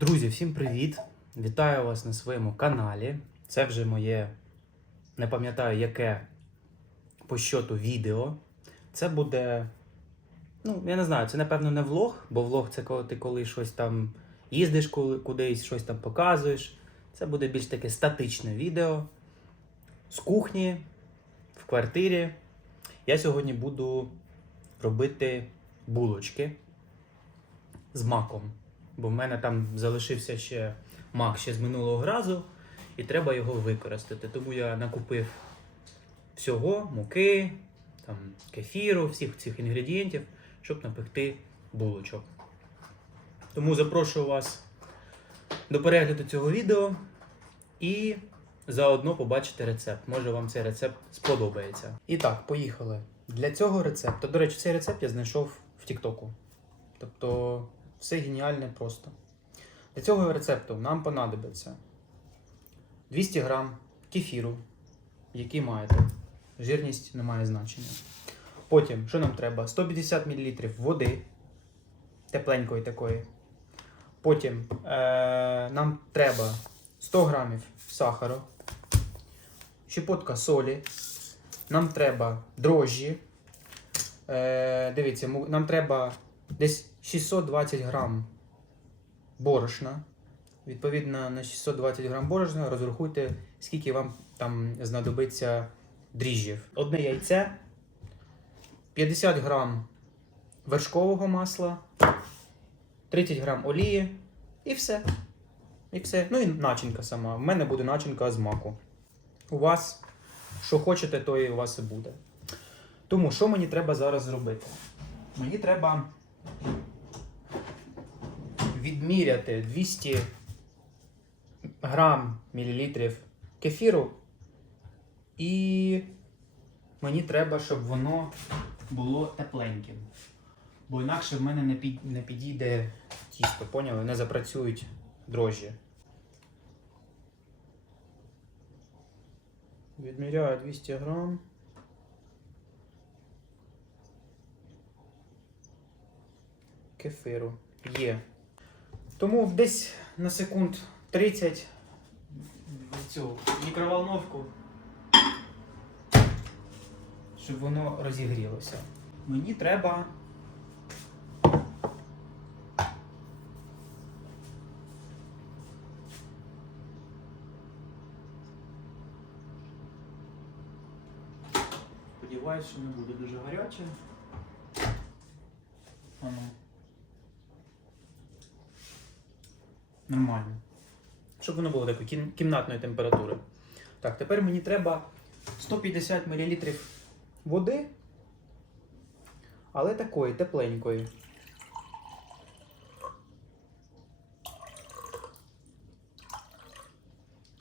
Друзі, всім привіт! Вітаю вас на своєму каналі. Це вже моє, не пам'ятаю, яке по щоту відео. Це буде, ну, я не знаю, це напевно не влог, бо влог це коли ти коли щось там їздиш кудись, щось там показуєш. Це буде більш таке статичне відео з кухні, в квартирі. Я сьогодні буду робити булочки з маком. Бо в мене там залишився ще мак ще з минулого разу, і треба його використати. Тому я накупив всього, муки, там, кефіру, всіх цих інгредієнтів, щоб напекти булочок. Тому запрошую вас до перегляду цього відео і заодно побачите рецепт. Може вам цей рецепт сподобається. І так, поїхали. Для цього рецепту, до речі, цей рецепт я знайшов в Тіктоку. Тобто все геніальне просто. Для цього рецепту нам понадобиться 200 грам кефіру, який маєте. Жирність не має значення. Потім, що нам треба? 150 мл води тепленької такої. Потім е- нам треба 100 грамів сахару, щепотка солі. Нам треба дрожжі. Е- дивіться, нам треба десь 620 грам борошна. Відповідно, на 620 грам борошна розрахуйте, скільки вам там знадобиться дріжджів. Одне яйце, 50 грам вершкового масла, 30 грам олії і все. І все. Ну і начинка сама. В мене буде начинка з маку. У вас, що хочете, то і у вас і буде. Тому що мені треба зараз зробити? Мені треба відміряти 200 грам мілілітрів кефіру, і мені треба, щоб воно було тепленьким. Бо інакше в мене не підійде тісто, поняли? Не запрацюють дрожжі. Відміряю 200 грам. Кефиру. Є. Тому десь на секунд 30 в цю мікроволновку, щоб воно розігрілося. Мені треба. Сподіваюсь, що не буде дуже гаряче. Воно. Нормально. Щоб воно було такої кім- кімнатної температури. Так, тепер мені треба 150 мл води, але такої тепленької.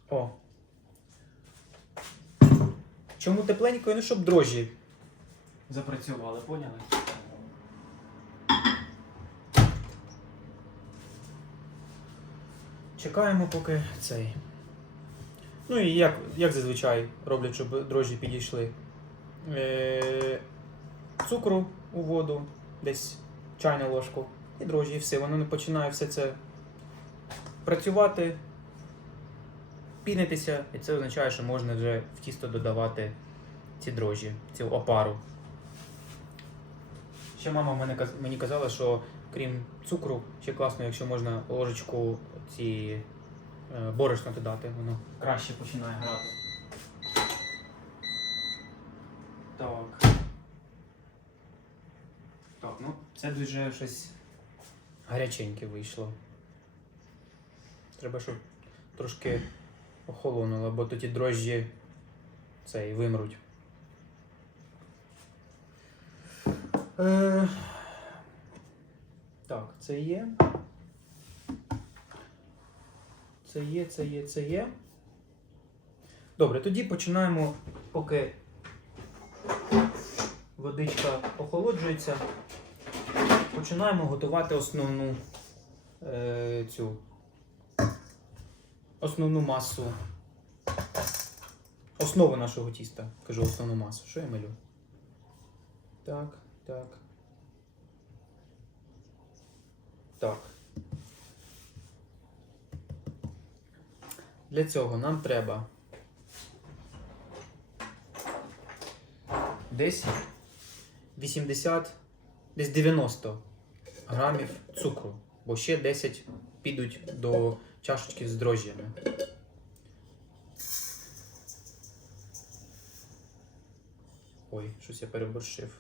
О. Чому тепленькою? Ну, щоб дрожжі запрацювали, поняли? Чекаємо, поки цей. Ну і як, як зазвичай роблять, щоб дрожжі підійшли. Е, цукру у воду, десь чайну ложку, і дрожжі, і все. Воно не починає все це працювати, пінитися, і це означає, що можна вже в тісто додавати ці дрожжі, цю опару. Ще мама мені казала, що крім цукру, ще класно, якщо можна ложечку ці е, борошна додати, воно краще починає грати. Так. Так, ну це дуже щось гаряченьке вийшло. Треба, щоб трошки охолонуло, бо тоді дрожжі цей вимруть. Е, так, це є. Це є, це є, це є. Добре, тоді починаємо, поки водичка охолоджується. Починаємо готувати основну е, цю основну масу. Основу нашого тіста. Кажу основну масу. Що я малю? Так, так. Так. Для цього нам треба десь 80, десь 90 грамів цукру, бо ще 10 підуть до чашечки з дрожжями. Ой, щось я переборщив.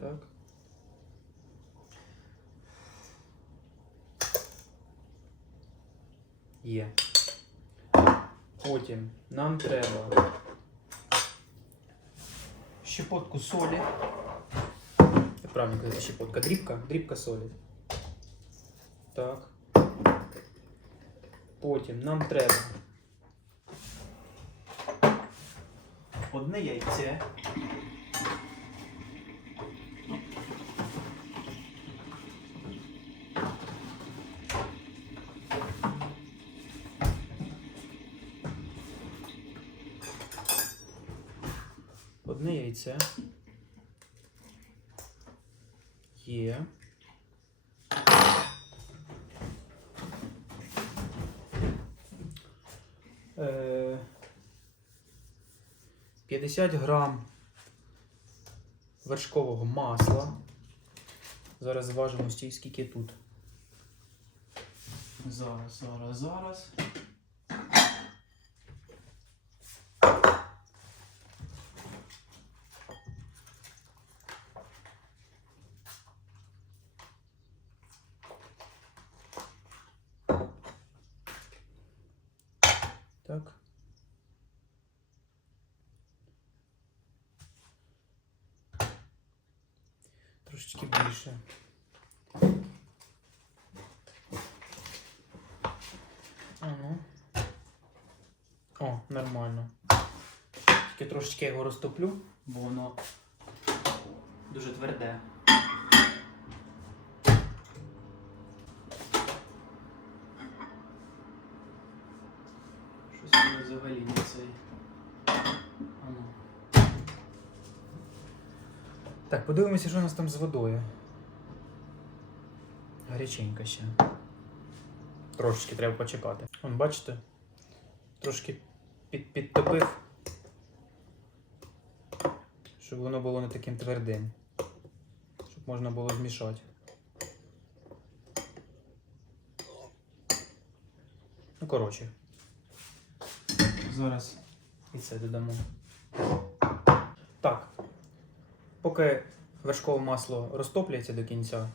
Так. Є. Потім нам треба щепотку солі. Як правильно казати щепотка? Дрібка? Дрібка солі. Так. Потім нам треба одне яйце. Одне яйце. Є. Е, 50 грам вершкового масла. Зараз зважимо стій, скільки тут. Зараз, зараз, зараз. Так. Трошечки більше. А ну. О, нормально. Тільки трошечки його розтоплю, бо воно дуже тверде. Щось воно взагалі не цей. А ну. Так, подивимося, що у нас там з водою. Гаряченька ще. Трошечки треба почекати. Вон, бачите? Трошки під, підтопив, щоб воно було не таким твердим. Щоб можна було змішати. Ну, коротше. Зараз і це додамо. Так. Поки вершкове масло розтопляється до кінця,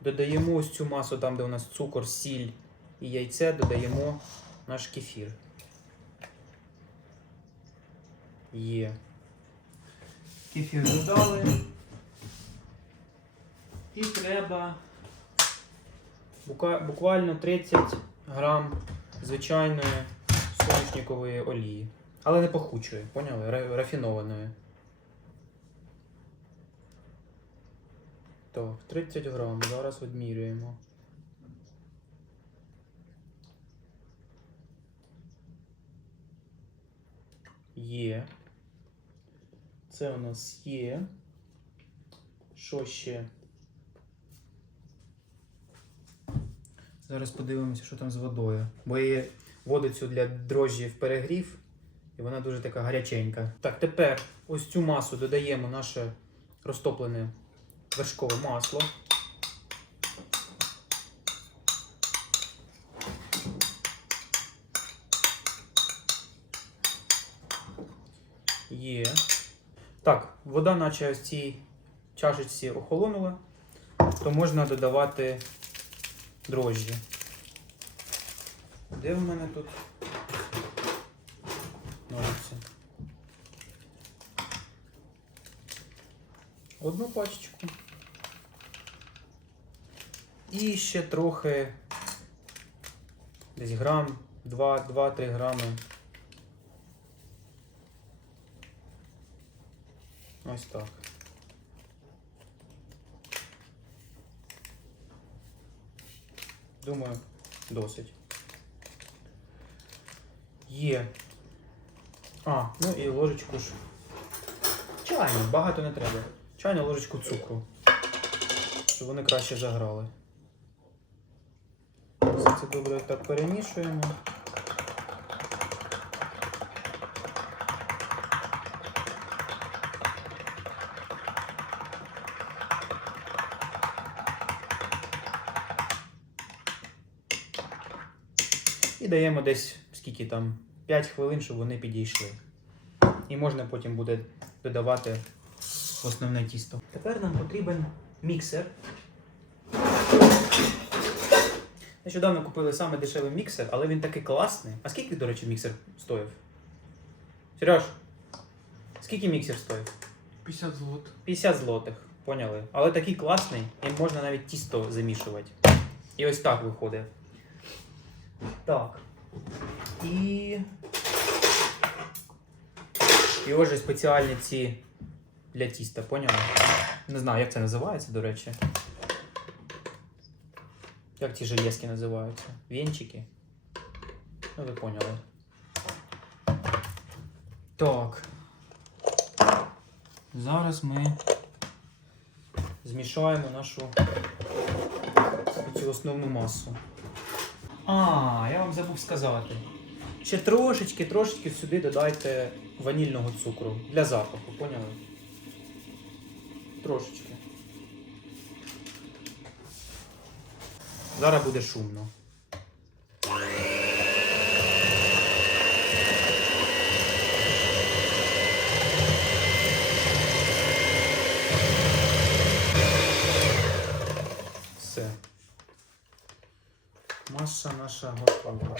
додаємо ось цю масу, там, де у нас цукор, сіль і яйце, додаємо наш кефір. Є. Кефір додали. І треба буквально 30 грам звичайної соняшникової олії. Але не пахучої, поняли? Ра- Рафінованої. Так, 30 грам. Зараз відмірюємо. Є. Це у нас є. Що ще? Зараз подивимося, що там з водою. Бо її воду цю для дрожжів перегрів, і вона дуже така гаряченька. Так, тепер ось цю масу додаємо наше розтоплене вершкове масло. Є. Так, вода, наче ось цій чашечці охолонула, то можна додавати дрожжі. Де в мене тут? Ножиці. Одну пачечку. І ще трохи десь грам, 2-3 грами. Ось так. Думаю, досить. Є. А, ну і ложечку ж Чайну, багато не треба. Чайну ложечку цукру. Щоб вони краще заграли. Все добре так перемішуємо. І даємо десь скільки там 5 хвилин, щоб вони підійшли. І можна потім буде додавати основне тісто. Тепер нам потрібен міксер. Нещодавно купили саме дешевий міксер, але він такий класний. А скільки, до речі, міксер стоїв? Сереж, скільки міксер стоїв? 50 злот. 50 злотих, поняли. Але такий класний, і можна навіть тісто замішувати. І ось так виходить. Так. І. І ось же спеціальні ці для тіста, поняли? Не знаю, як це називається, до речі. Як ті железки називаються? Вінчики. Ну, ви поняли. Так. Зараз ми змішаємо нашу цю основну масу. А, я вам забув сказати. Ще трошечки, трошечки сюди додайте ванільного цукру для запаху, поняли? Трошечки. Зараз буде шумно. Все. Маса наша готова.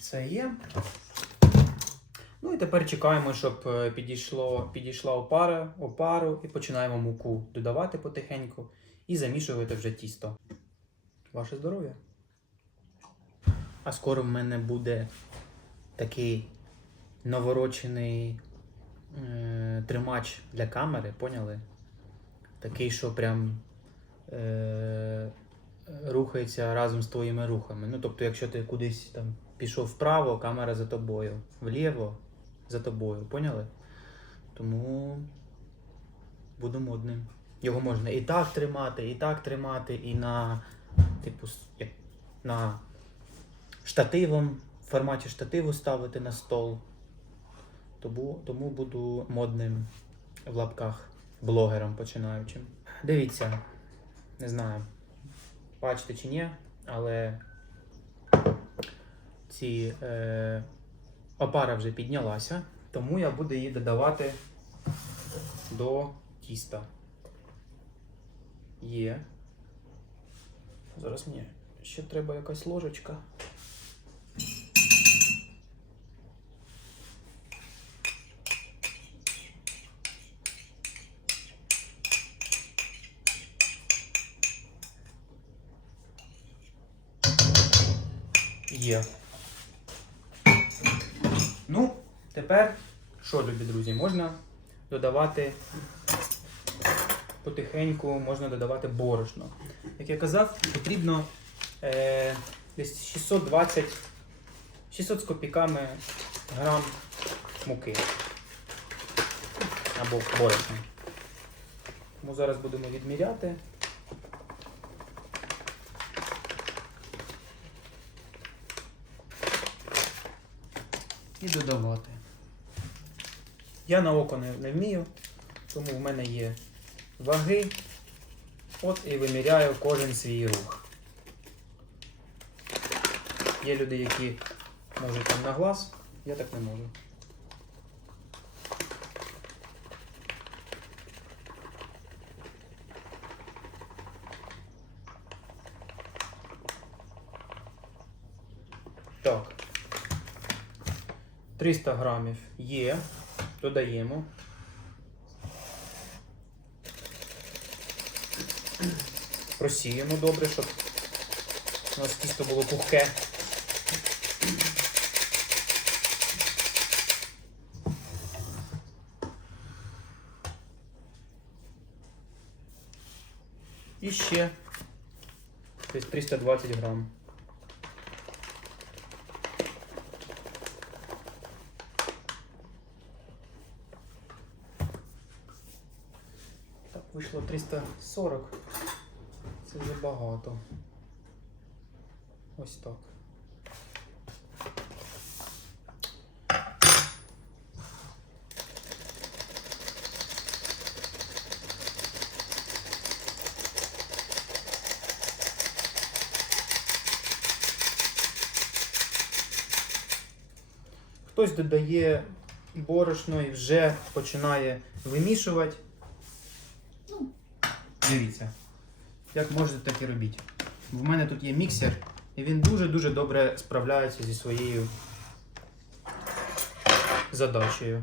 Це є. Ну і тепер чекаємо, щоб е, підійшло, підійшла опара, опару і починаємо муку додавати потихеньку і замішувати вже тісто. Ваше здоров'я. А скоро в мене буде такий наворочений е, тримач для камери, поняли? Такий, що прям е, рухається разом з твоїми рухами. Ну, тобто, якщо ти кудись там пішов вправо, камера за тобою, вліво за тобою, поняли? Тому буду модним. Його можна і так тримати, і так тримати, і на, типу, на штативом, в форматі штативу ставити на стол. Тому, тому буду модним в лапках блогером починаючим. Дивіться, не знаю, бачите чи ні, але ці е, опара вже піднялася, тому я буду її додавати до тіста. Є. Зараз мені ще треба якась ложечка. Є. Ну, тепер, що, любі друзі, можна додавати потихеньку, можна додавати борошно. Як я казав, потрібно е, десь 620 600 з копійками грам муки. Або борошна. Тому зараз будемо відміряти. і додавати. Я на око не, не вмію, тому в мене є ваги. От і виміряю кожен свій рух. Є люди, які можуть там на глаз, я так не можу. Так. 300 грамів є. Додаємо. Просіємо добре, щоб у нас тісто було пухке. І ще десь 320 грам. вийшло 340. Це вже багато. Ось так. Хтось додає борошно і вже починає вимішувати. Дивіться. Як можете, так і робіть. В мене тут є міксер, і він дуже-дуже добре справляється зі своєю задачею.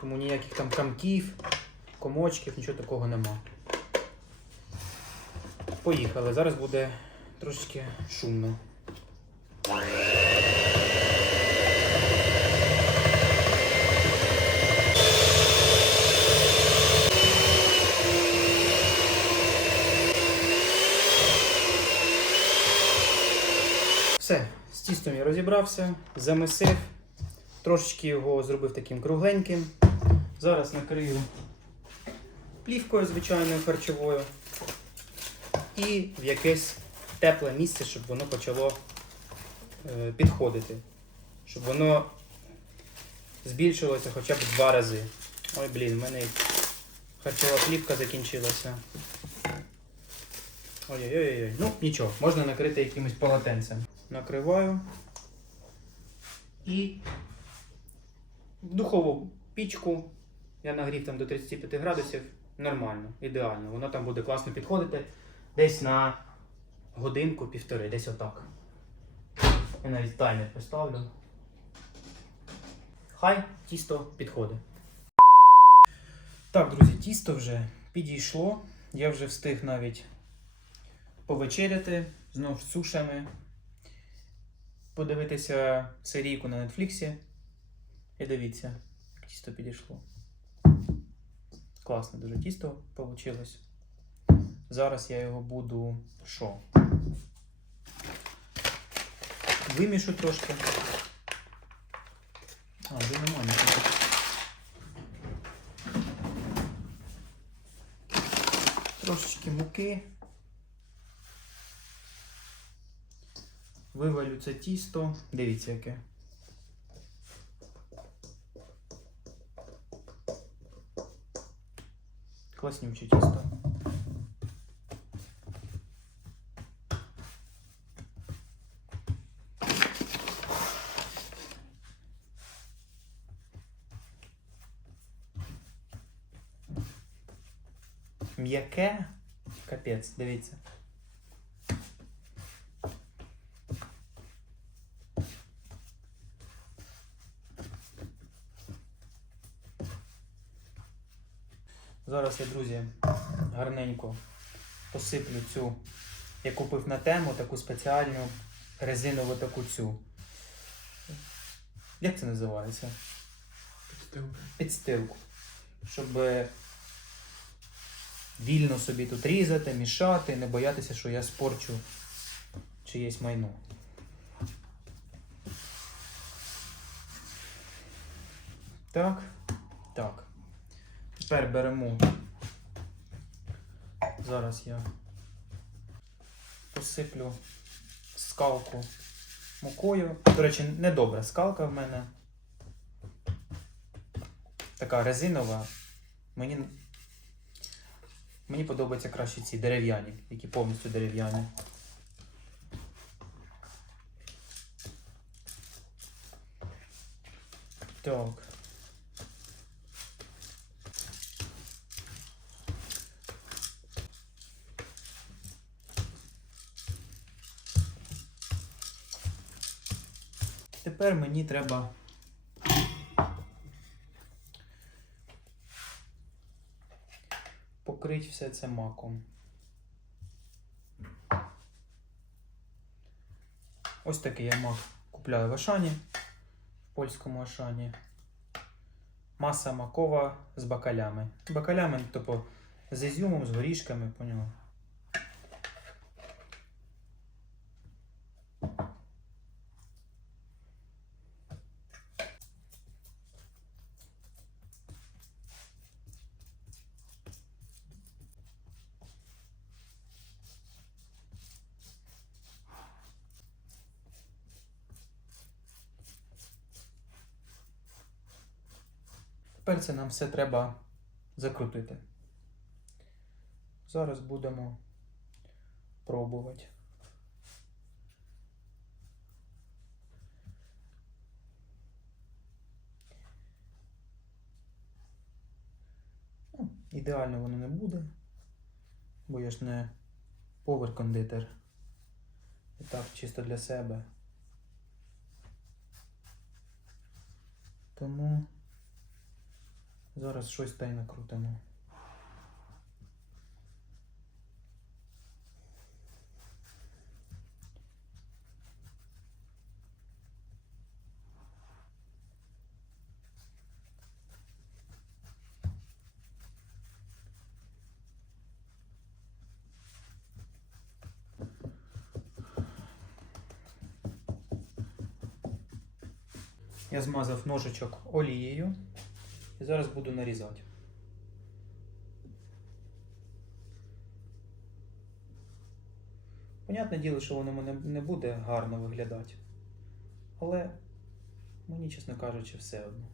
Тому ніяких там камків, комочків, нічого такого нема. Поїхали. Зараз буде трошечки шумно. Все, з тістом я розібрався, замесив, трошечки його зробив таким кругленьким. Зараз накрию плівкою звичайною харчовою і в якесь тепле місце, щоб воно почало е, підходити. Щоб воно збільшилося хоча б два рази. Ой, блін, в мене харчова плівка закінчилася. Ой-ой-ой. Ну, нічого, можна накрити якимось полотенцем. Накриваю. І в духову пічку я нагрів там до 35 градусів. Нормально, ідеально. Воно там буде класно підходити. Десь на годинку-півтори, десь отак. Я навіть таймер поставлю. Хай тісто підходить. Так, друзі, тісто вже підійшло. Я вже встиг навіть повечеряти знов з сушами, подивитися серійку на Нетфліксі. І дивіться, як тісто підійшло. Класне дуже тісто вийшло. Зараз я його буду що? Вимішу трошки. А, вже немає. Трошечки муки. Вивалю це тісто. Дивіться яке. Класнюче тісто. М'яке. Капець, дивіться. Зараз я, друзі, гарненько посиплю цю. Я купив на тему таку спеціальну резинову таку цю. Як це називається? Підстилка. Підстилку. Щоб е, вільно собі тут різати, мішати, не боятися, що я спорчу чиєсь майно. Так. Так. Тепер беремо. Зараз я посиплю скалку мукою. До речі, недобра скалка в мене. Така резинова. Мені, мені подобаються краще ці дерев'яні, які повністю дерев'яні. Так. Тепер мені треба покрити все це маком. Ось такий я мак купляю в Ашані, в польському Ашані. Маса макова з бакалями. Бакалями, тобто з ізюмом, з горішками, поняла. Тепер це нам все треба закрутити. Зараз будемо пробувати. Ну, ідеально воно не буде, бо я ж не повер-кондитер. І так, чисто для себе. Тому зараз щось та й накрутимо. Я змазав ножичок олією і зараз буду нарізати. Понятне діло, що воно мене не буде гарно виглядати. Але мені, чесно кажучи, все одно.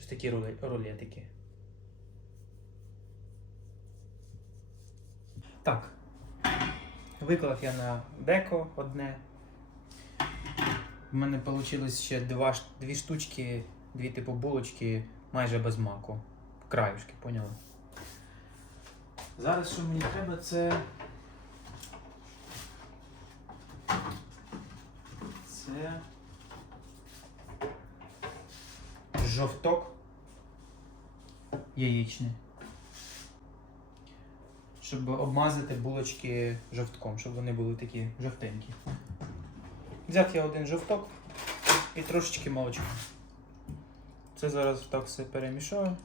Ось такі руле- рулетики. Так. Виклав я на деко одне. У мене вийшло ще два, дві штучки, дві типу булочки майже без маку. Краюшки, поняли? Зараз що мені треба, це. Це. Жовток яєчний щоб обмазати булочки жовтком, щоб вони були такі жовтенькі. Взяв я один жовток і трошечки молочка. Це зараз так все перемішаю.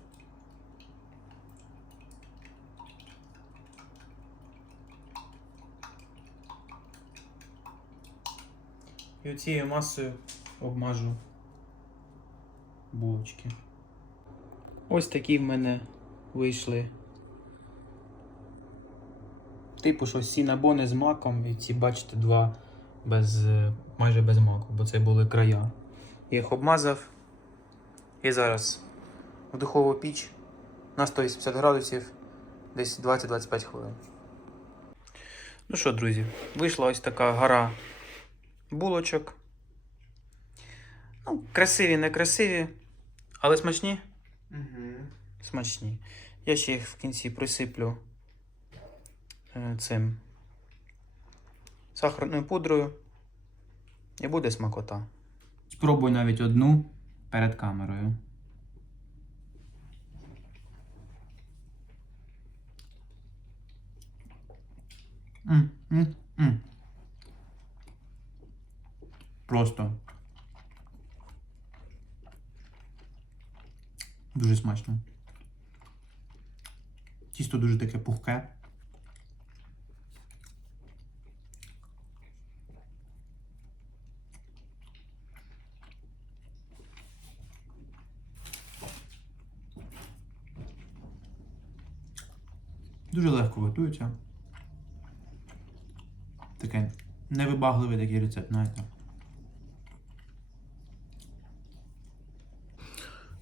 І оцією масою обмажу булочки. Ось такі в мене вийшли Типу, що сінабони з маком, і ці, бачите, два без, е, майже без маку, бо це були края. Я їх обмазав. І зараз в духову піч на 180 градусів десь 20-25 хвилин. Ну що, друзі, вийшла ось така гора булочок. Ну, красиві, не красиві, але смачні. Угу. Смачні. Я ще їх в кінці присиплю цим сахарною пудрою. І буде смакота. Спробуй навіть одну перед камерою. М, м, м. Просто. Дуже смачно. Тісто дуже таке пухке. Дуже легко готується. Таке невибагливий такий рецепт, знаєте.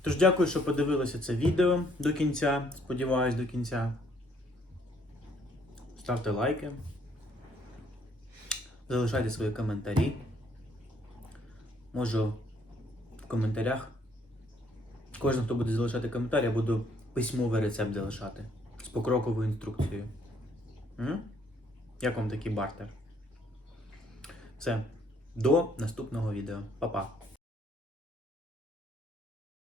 Тож дякую, що подивилися це відео до кінця. Сподіваюсь, до кінця. Ставте лайки. Залишайте свої коментарі. Можу в коментарях. Кожен, хто буде залишати коментар, я буду письмовий рецепт залишати з покроковою інструкцією. М? Як вам такий бартер? Все. До наступного відео. Па-па.